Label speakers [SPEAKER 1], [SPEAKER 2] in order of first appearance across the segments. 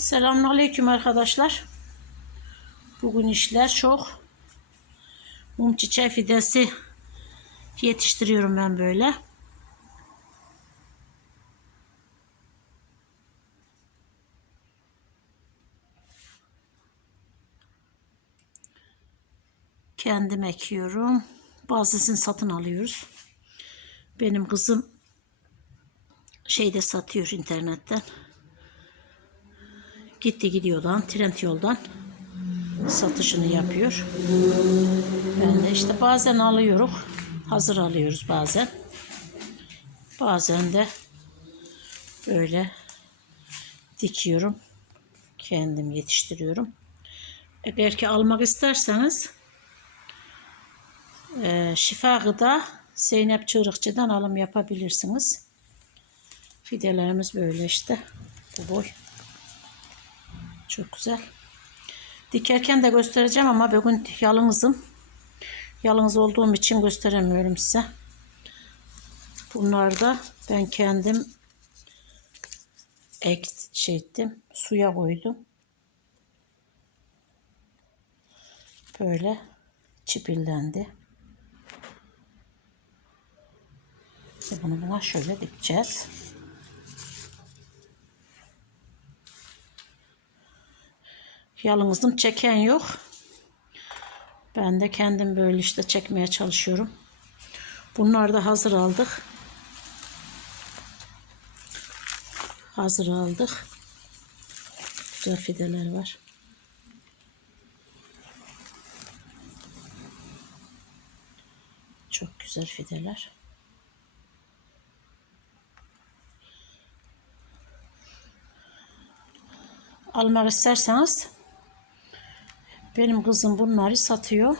[SPEAKER 1] Selamünaleyküm arkadaşlar. Bugün işler çok. Mum çiçeği fidesi yetiştiriyorum ben böyle. Kendim ekiyorum. Bazısını satın alıyoruz. Benim kızım şeyde satıyor internetten. Gitti gidiyordan, trend yoldan satışını yapıyor. Ben de işte bazen alıyoruz. Hazır alıyoruz bazen. Bazen de böyle dikiyorum. Kendim yetiştiriyorum. Eğer ki almak isterseniz e, şifa gıda Zeynep Çığırıkçı'dan alım yapabilirsiniz. Fidelerimiz böyle işte. Bu boy. Çok güzel. Dikerken de göstereceğim ama bugün yalnızım. Yalnız olduğum için gösteremiyorum size. Bunlar da ben kendim ek şey ettim. Suya koydum. Böyle çipillendi. Bunu buna şöyle dikeceğiz. Yalnızım çeken yok. Ben de kendim böyle işte çekmeye çalışıyorum. Bunlar da hazır aldık. Hazır aldık. Güzel fideler var. Çok güzel fideler. Almak isterseniz benim kızım bunları satıyor.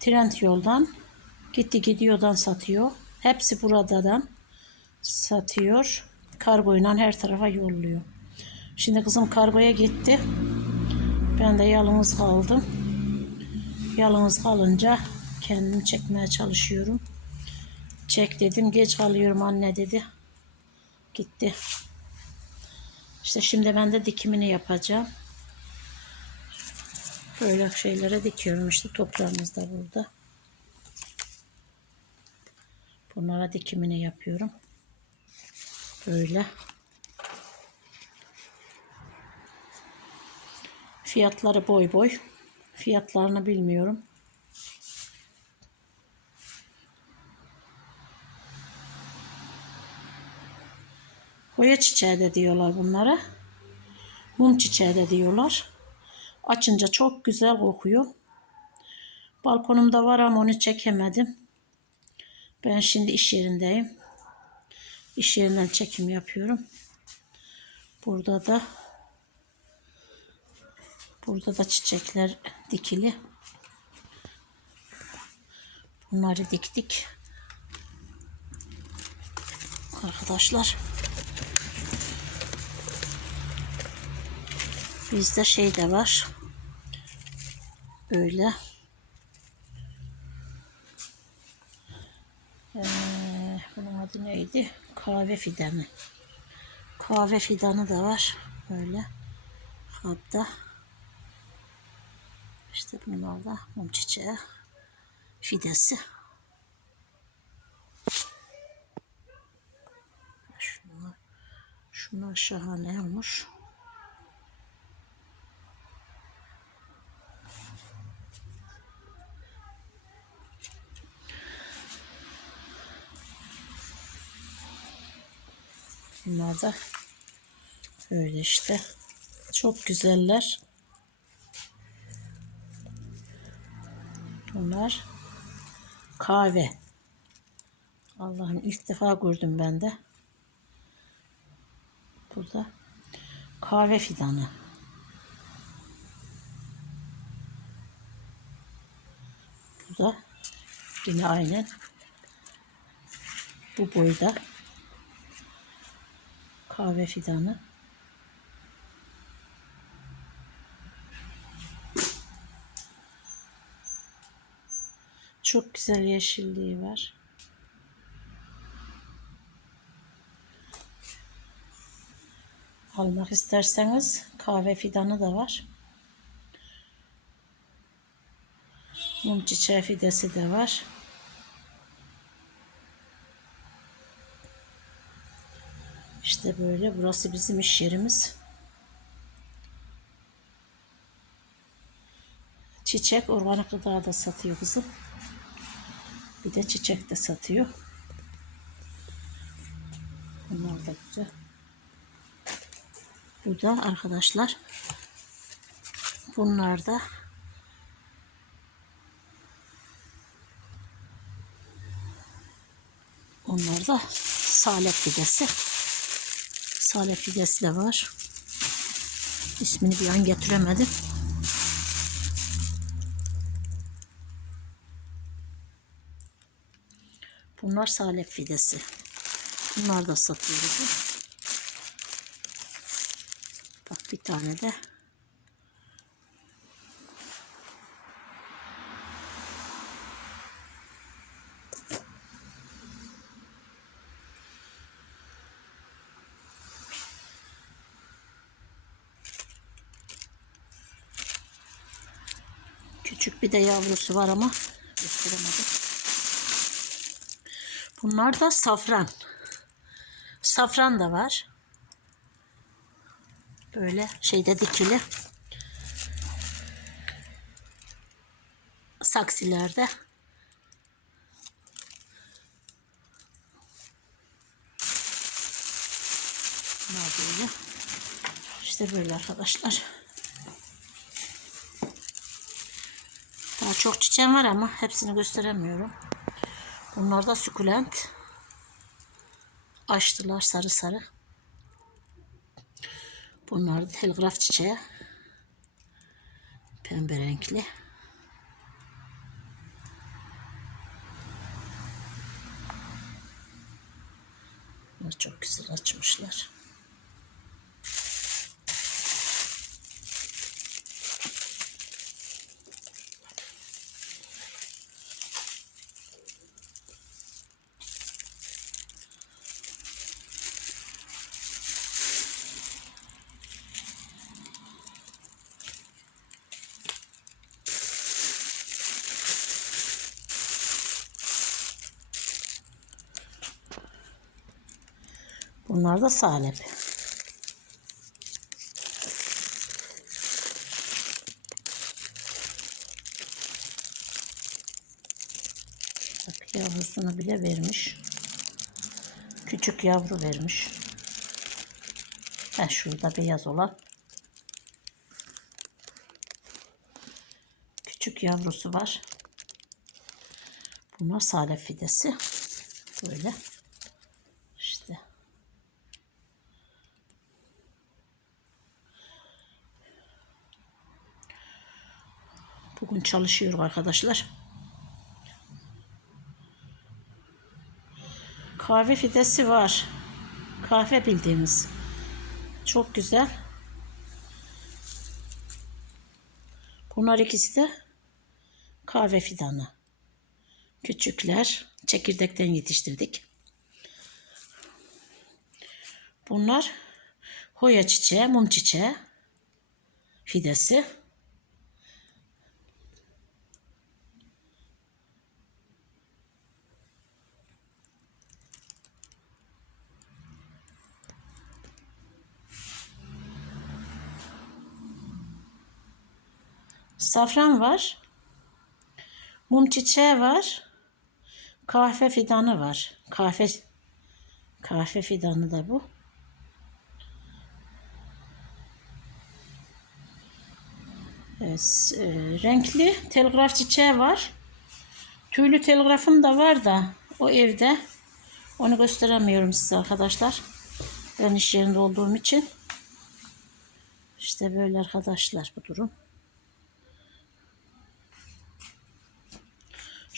[SPEAKER 1] Trend yoldan gitti gidiyordan satıyor. Hepsi buradan satıyor. Kargoyla her tarafa yolluyor. Şimdi kızım kargoya gitti. Ben de yalnız kaldım. Yalnız kalınca kendim çekmeye çalışıyorum. Çek dedim. Geç kalıyorum anne dedi. Gitti. İşte şimdi ben de dikimini yapacağım. Böyle şeylere dikiyorum işte toprağımız da burada. Bunlara dikimini yapıyorum. Böyle. Fiyatları boy boy. Fiyatlarını bilmiyorum. Koya çiçeği de diyorlar bunlara. Mum çiçeği de diyorlar. Açınca çok güzel kokuyor. Balkonumda var ama onu çekemedim. Ben şimdi iş yerindeyim. İş yerinden çekim yapıyorum. Burada da burada da çiçekler dikili. Bunları diktik. Arkadaşlar. Bizde şey de var. Böyle. Ee, bunun adı neydi? Kahve fidanı. Kahve fidanı da var. Böyle. Kapta. İşte bunlar da mum çiçeği. Fidesi. Şunlar, şunlar şahane olmuş. Bunlar da böyle işte. Çok güzeller. Bunlar kahve. Allah'ım ilk defa gördüm ben de. Burada kahve fidanı. Bu da yine aynen bu boyda kahve fidanı. Çok güzel yeşilliği var. almak isterseniz kahve fidanı da var. Mum çiçeği fidesi de var. İşte böyle. Burası bizim iş yerimiz. Çiçek organik gıda da satıyor kızım. Bir de çiçek de satıyor. Bunlar da güzel. Bu da arkadaşlar. Bunlar da Onlar da salep fidesi. Salep fidesi de var. İsmini bir an getiremedim. Bunlar salep fidesi. Bunlar da satıyoruz. Bak bir tane de küçük bir de yavrusu var ama gösteremedim. Bunlar da safran. Safran da var. Böyle şeyde dikili. Saksilerde. Bunlar böyle. İşte böyle arkadaşlar. Daha çok çiçeğim var ama hepsini gösteremiyorum. Bunlar da sukulent. Açtılar sarı sarı. Bunlar da telgraf çiçeği. Pembe renkli. Bunlar çok güzel açmışlar. Bunlar da salep. Yavrusunu bile vermiş. Küçük yavru vermiş. Ha şurada beyaz olan. Küçük yavrusu var. Bunlar salep fidesi. Böyle. İşte. Bugün çalışıyor arkadaşlar. Kahve fidesi var. Kahve bildiğimiz. Çok güzel. Bunlar ikisi de kahve fidanı. Küçükler. Çekirdekten yetiştirdik. Bunlar hoya çiçeği, mum çiçeği fidesi. Safran var. Mum çiçeği var. Kahve fidanı var. Kahve kahve fidanı da bu. Evet, e, renkli telgraf çiçeği var. Tüylü telgrafım da var da o evde. Onu gösteremiyorum size arkadaşlar. Ben iş yerinde olduğum için. İşte böyle arkadaşlar bu durum.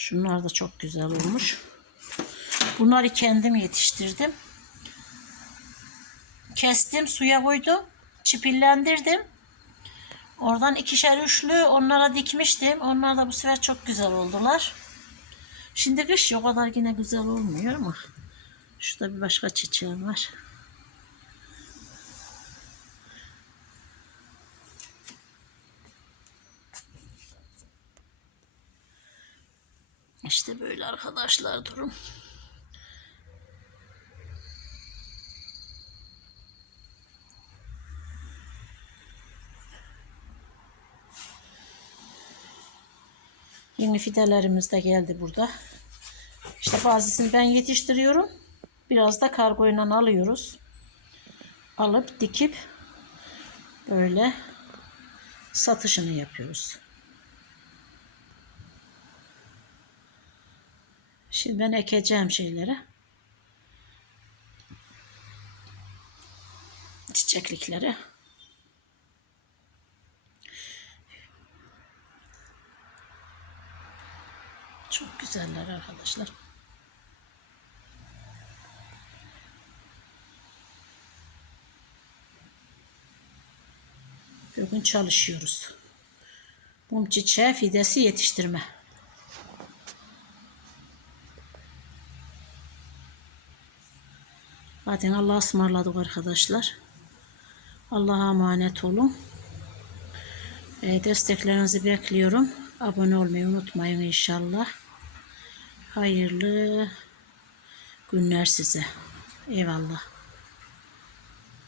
[SPEAKER 1] Şunlar da çok güzel olmuş. Bunları kendim yetiştirdim. Kestim, suya koydum. Çipillendirdim. Oradan ikişer üçlü onlara dikmiştim. Onlar da bu sefer çok güzel oldular. Şimdi kış o kadar yine güzel olmuyor ama şurada bir başka çiçeğim var. İşte böyle arkadaşlar durum. Yeni fidelerimiz de geldi burada. İşte bazısını ben yetiştiriyorum. Biraz da kargoyla alıyoruz. Alıp dikip böyle satışını yapıyoruz. Şimdi ben ekeceğim şeyleri. Çiçeklikleri. Çok güzeller arkadaşlar. Bugün çalışıyoruz. Mum çiçeği fidesi yetiştirme. Zaten Allah'a ısmarladık arkadaşlar. Allah'a emanet olun. E, desteklerinizi bekliyorum. Abone olmayı unutmayın inşallah. Hayırlı günler size. Eyvallah.